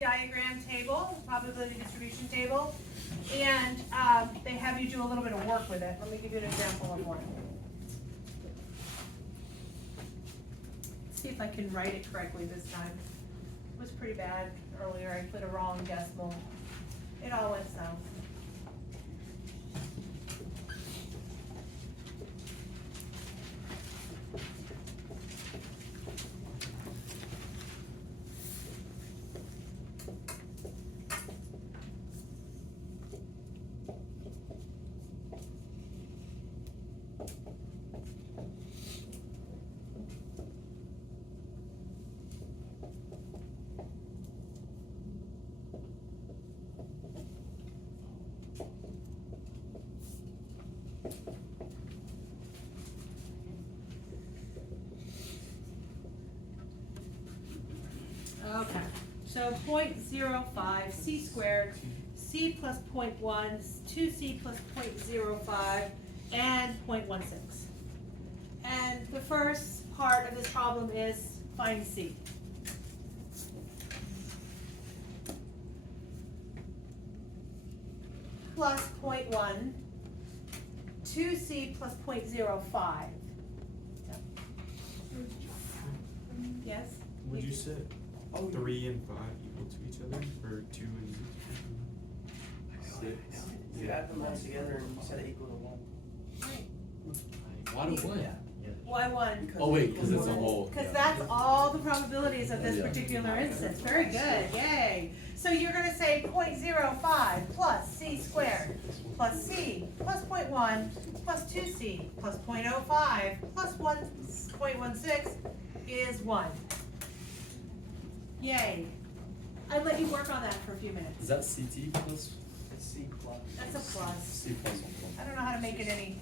diagram table, probability distribution table, and they have you do a little bit of work with it. Let me give you an example of one. Let's see if I can write it correctly this time. It was pretty bad earlier. I put a wrong decimal. It all went south. Okay, so 0.05 c squared, c plus 0.1, 2c plus 0.05, and 0.16. And the first part of this problem is find c. Plus 0.1, 2c plus 0.05. Yes? Would you say 3 and 5 equal to each other, or 2 and 6? If you add them all together and set it equal to 1. Why do what? Why 1? Oh wait, because it's a whole. Because that's all the probabilities of this particular instance. Very good, yay. So you're going to say 0.05 plus c squared plus c plus 0.1 plus 2c plus 0.05 plus 1.16 is 1. Yay. I let you work on that for a few minutes. Is that CT plus? It's C plus. That's a plus. C plus. I don't know how to make it any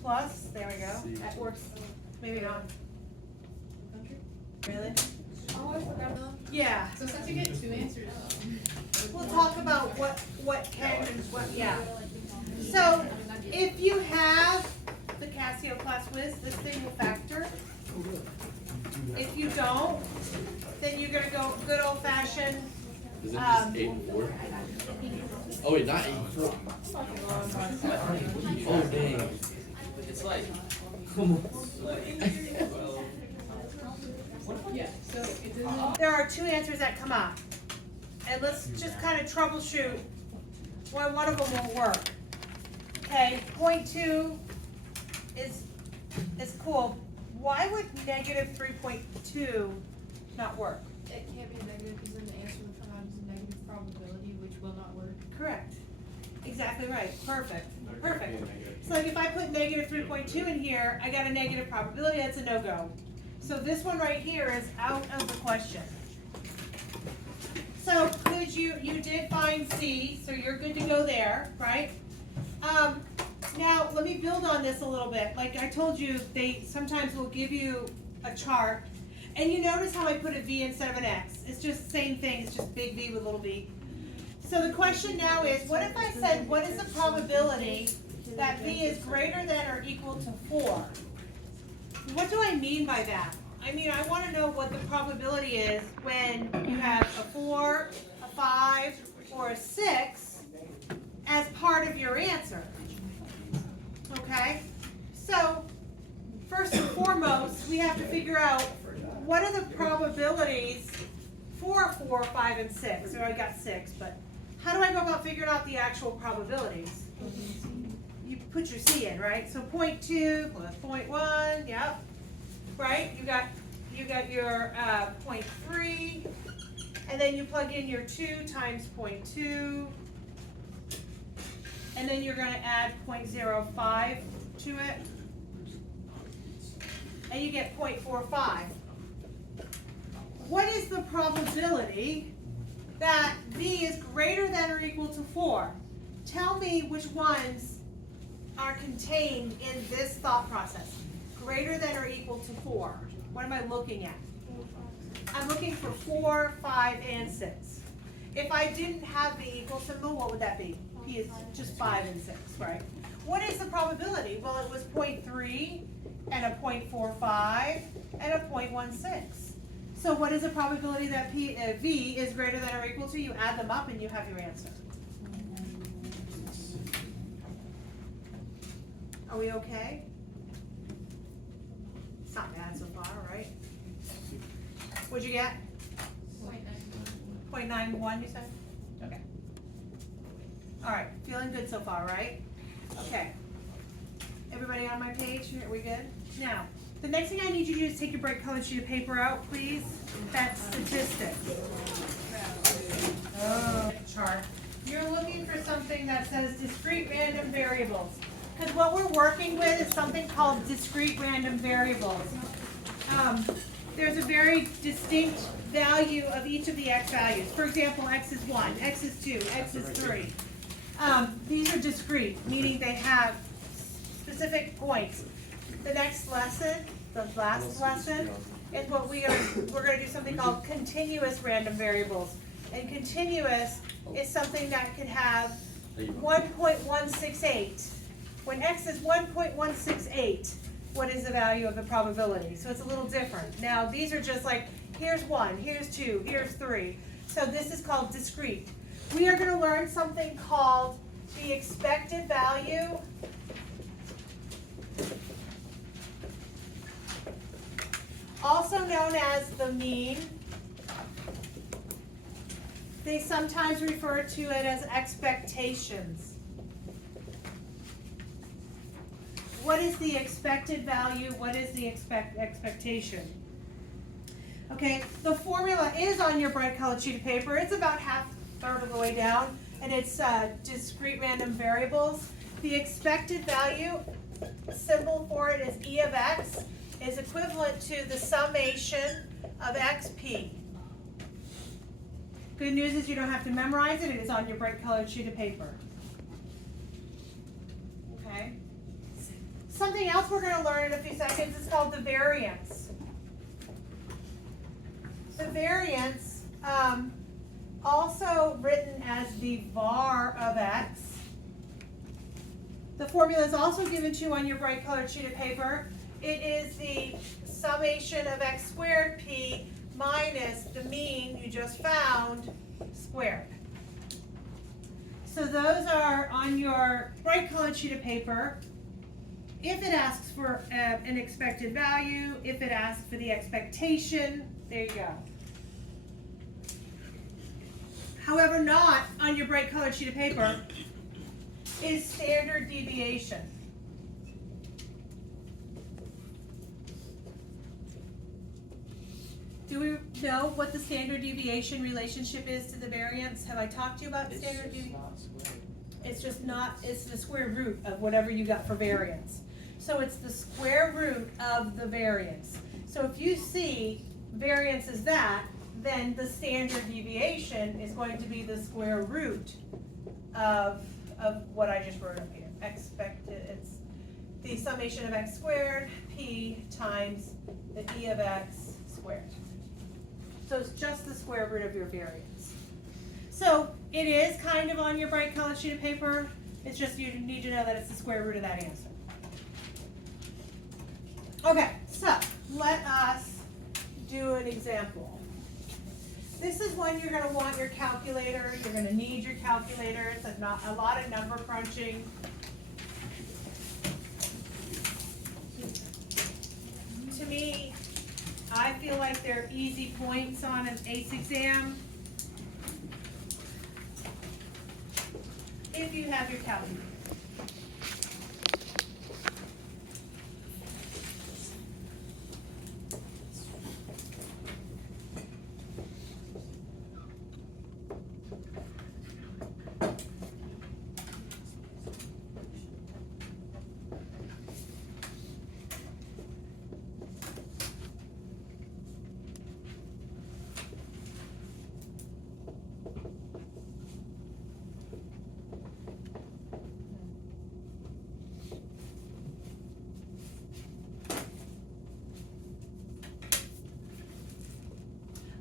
plus. There we go. That works. Maybe not. Really? Oh, I forgot about. Yeah. So since you get 2 answers. We'll talk about what can and what, yeah. So if you have the Casio class whiz, this thing will factor. If you don't, then you're gonna go good old fashioned. Is it just 8 and 4? Oh wait, not 8 and 4. Oh dang. It's like, Come on. Yeah, so it doesn't. There are 2 answers that come up. And let's just kind of troubleshoot why one of them won't work. Okay, 0.2 is cool. Why would negative 3.2 not work? It can't be negative because then the answer would come out as a negative probability, which will not work. Correct. Exactly right. Perfect. Perfect. So like if I put negative 3.2 in here, I got a negative probability. That's a no-go. So this one right here is out of the question. So could you did find C, so you're good to go there, right? Now let me build on this a little bit. Like I told you, they sometimes will give you a chart, and you notice how I put a V instead of an X. It's just the same thing. It's just big V with little v. So the question now is, what if I said, what is the probability that V is greater than or equal to 4? What do I mean by that? I mean, I want to know what the probability is when you have a 4, a 5, or a 6 as part of your answer. Okay? So, first and foremost, we have to figure out what are the probabilities for 4, 5, and 6. So I got 6, but how do I go about figuring out the actual probabilities? You put your C in, right? So 0.2 plus 0.1, yep. Right? You got your 0.3, and then you plug in your 2 times 0.2, and then you're going to add 0.05 to it, and you get 0.45. What is the probability that V is greater than or equal to 4? Tell me which ones are contained in this thought process. Greater than or equal to 4. What am I looking at? I'm looking for 4, 5, and 6. If I didn't have the equal symbol, what would that be? P is just 5 and 6, right? What is the probability? Well, it was 0.3 and a 0.45 and a 0.16. So what is the probability that V is greater than or equal to? You add them up and you have your answer. Are we okay? It's not bad so far, right? What'd you get? 0.91, you said? Okay. All right, feeling good so far, right? Okay. Everybody on my page, are we good? Now, the next thing I need you to do is take your bright colored sheet of paper out, please. That's statistics. Chart. You're looking for something that says discrete random variables. Because what we're working with is something called discrete random variables. There's a very distinct value of each of the x values. For example, x is 1, x is 2, x is 3. These are discrete, meaning they have specific points. The next lesson, the last lesson, is what we're going to do something called continuous random variables. And continuous is something that can have 1.168. When x is 1.168, what is the value of the probability? So it's a little different. Now these are just like, here's 1, here's 2, here's 3. So this is called discrete. We are going to learn something called the expected value also known as the mean. They sometimes refer to it as expectations. What is the expected value? What is the expectation? Okay, the formula is on your bright colored sheet of paper. It's about third of the way down, and it's discrete random variables. The expected value, symbol for it is E of x, is equivalent to the summation of xp. Good news is you don't have to memorize it. It is on your bright colored sheet of paper. Okay. Something else we're going to learn in a few seconds is called the variance. The variance, also written as the var of x. The formula is also given to you on your bright colored sheet of paper. It is the summation of x squared p minus the mean you just found squared. So those are on your bright colored sheet of paper. If it asks for an expected value, if it asks for the expectation, there you go. However, not on your bright colored sheet of paper is standard deviation. Do we know what the standard deviation relationship is to the variance? Have I talked to you about standard deviation? It's just not, it's the square root of whatever you got for variance. So it's the square root of the variance. So if you see variance is that, then the standard deviation is going to be the square root of what I just wrote up here. Expected, it's the summation of x squared p times the e of x squared. So it's just the square root of your variance. So it is kind of on your bright colored sheet of paper. It's just you need to know that it's the square root of that answer. Okay, so let us do an example. This is when you're going to want your calculator. You're going to need your calculator. It's a lot of number crunching. To me, I feel like they're easy points on an ACE exam if you have your calculator.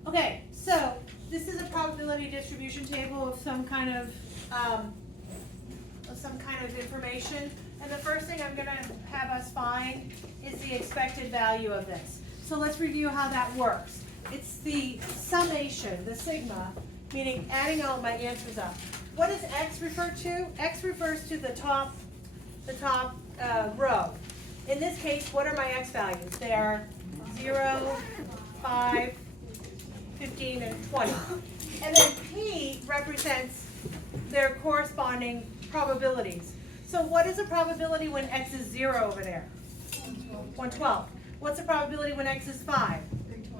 Okay, so this is a probability distribution table of some kind of information, and the first thing I'm going to have us find is the expected value of this. So let's review how that works. it's the summation, the sigma, meaning adding all my answers up. What does x refer to? X refers to the top row. In this case, what are my x values? They are 0, 5, 15, and 20. And then P represents their corresponding probabilities. So what is the probability when x is 0 over there? 1/12. What's the probability when x is 5?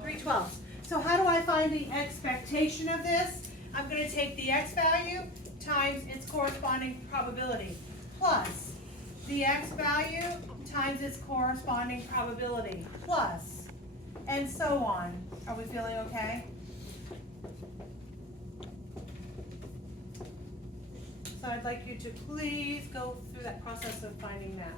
3/12. So how do I find the expectation of this? I'm going to take the x value times its corresponding probability plus the x value times its corresponding probability plus, and so on. Are we feeling okay? So I'd like you to please go through that process of finding that.